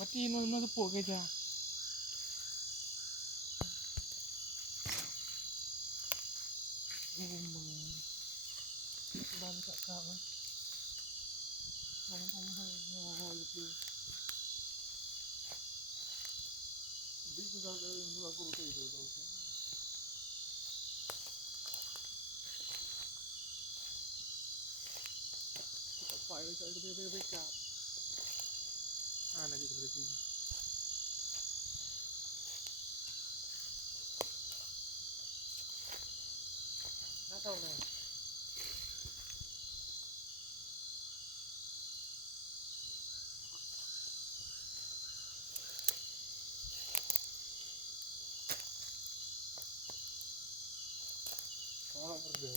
Pati no tepuk kerja. Ban kat kap ah. Orang hai itu. Di tu dah aku tu itu tahu. Tak payah saya ke backup. Nak kita pergi. Nak tahu nak. Orang kerja.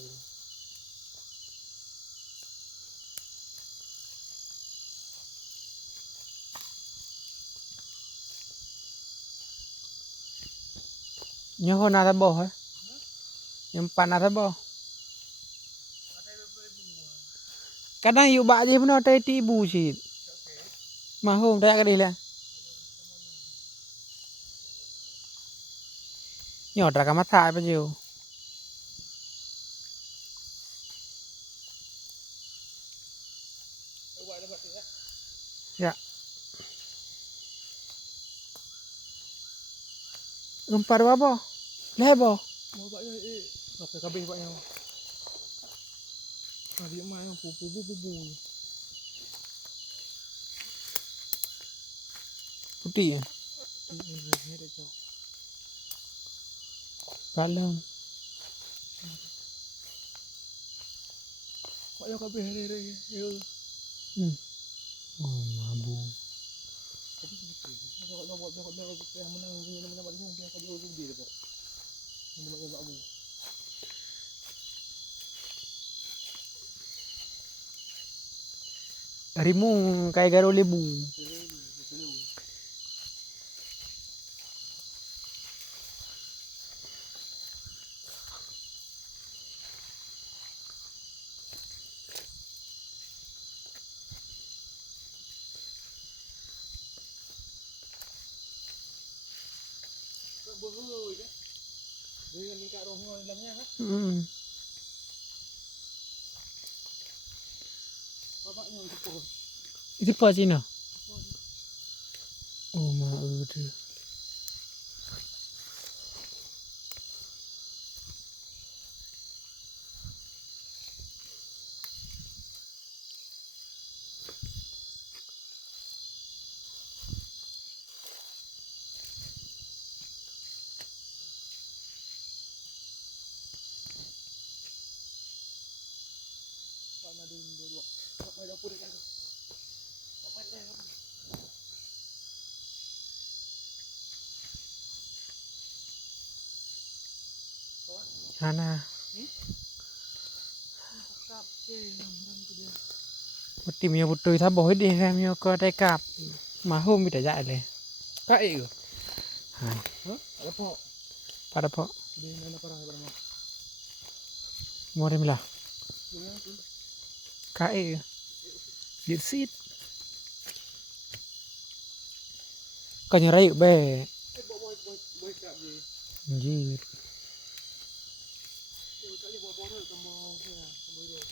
Nhớ hôm nào ta bò hả? Nhưng bạn nào ta bò? Cái này yêu bạn gì mà nó tây ti bù gì? Mà hôm đây cái đi là nhỏ ra cái mắt thải bao nhiêu? Dạ. Umpan apa? Lebo. Mau buat apa kabeh buat yang. Dia main pupu. Putih ya? Ini dia jauh. Kalem. Buat yang kabeh hari. Oh, mabu. Nak buat yang menang dia kabeh rugi dekat. Ini buat abu. Rimung kayak garo lebu. Berhoi ke? Dia ni kat roh dalamnya kan? Babaknya tepuk. Itu apa sih no? Oh, maaf tu. Mana ada dua. Tak main dapur dekat tu. Tak main dah. Sana. Kap ke ram tu dia. Putih punya putih tak boleh deh kami ke tekap. Mahum kita jadi le. Kai ke? Hai. Ada pok. Pada po. Dia mana parah barang. Mau dem lah. Dia tu. Kai. Dit sit. Kau nyerai be. Boy kap je. Anjir. Dia tak boleh buat borol kamu ya. Kamu